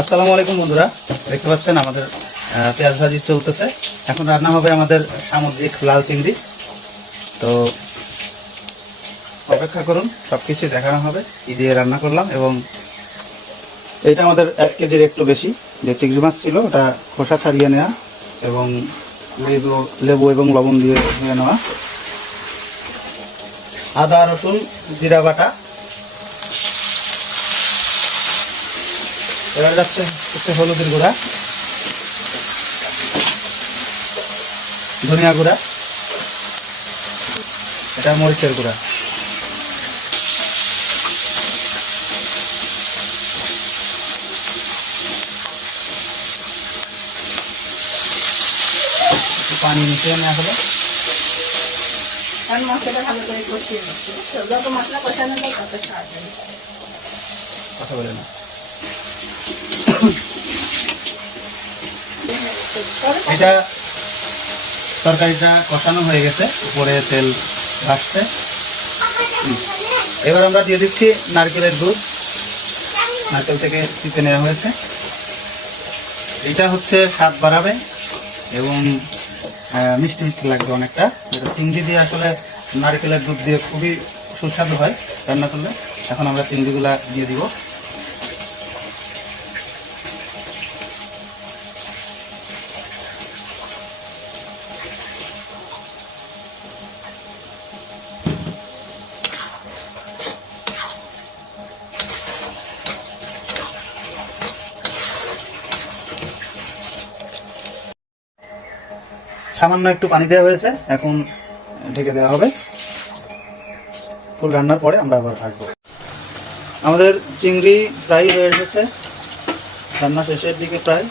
আসসালামু আলাইকুম বন্ধুরা, দেখতে পাচ্ছেন আমাদের পেঁয়াজ ভাজি চলতেছে। এখন রান্না হবে আমাদের সামুদ্রিক লাল চিংড়ি। তো অপেক্ষা করুন সব কিছু দেখানো হবে, কি দিয়ে রান্না করলাম এবং এটা আমাদের এক কেজির একটু বেশি। যে চিংড়ি মাছ ছিল, ওটা খোসা ছাড়িয়ে নেওয়া এবং লেবু লেবু এবং লবণ দিয়ে ধুয়ে নেওয়া। আদা, রসুন, জিরা বাটা এবার যাচ্ছে হচ্ছে হলুদের গুঁড়া ধনিয়া গুঁড়া এটা মরিচের গুঁড়া। পানি মিশিয়ে নেওয়া হলো মশলাটা ভালো করে কষিয়ে যত মশলা কষানো যায় তত কথা বলে না। এটা তরকারিটা কষানো হয়ে গেছে, উপরে তেল ভাসছে এবার আমরা দিয়ে দিচ্ছি নারকেলের দুধ। নারকেল থেকে চিপে নেওয়া হয়েছে। এটা হচ্ছে স্বাদ বাড়াবে এবং মিষ্টি মিষ্টি লাগবে অনেকটা। এটা চিংড়ি দিয়ে আসলে নারকেলের দুধ দিয়ে খুবই সুস্বাদু হয়, রান্না করলে। এখন আমরা চিংড়িগুলা দিয়ে দিব। সামান্য একটু পানি দেওয়া হয়েছে, এখন ঢেকে দেওয়া হবে। ফুল রান্নার পরে আমরা আবার ভাজবো আমাদের চিংড়ি প্রায় হয়ে এসেছে, রান্না শেষের দিকে প্রায়।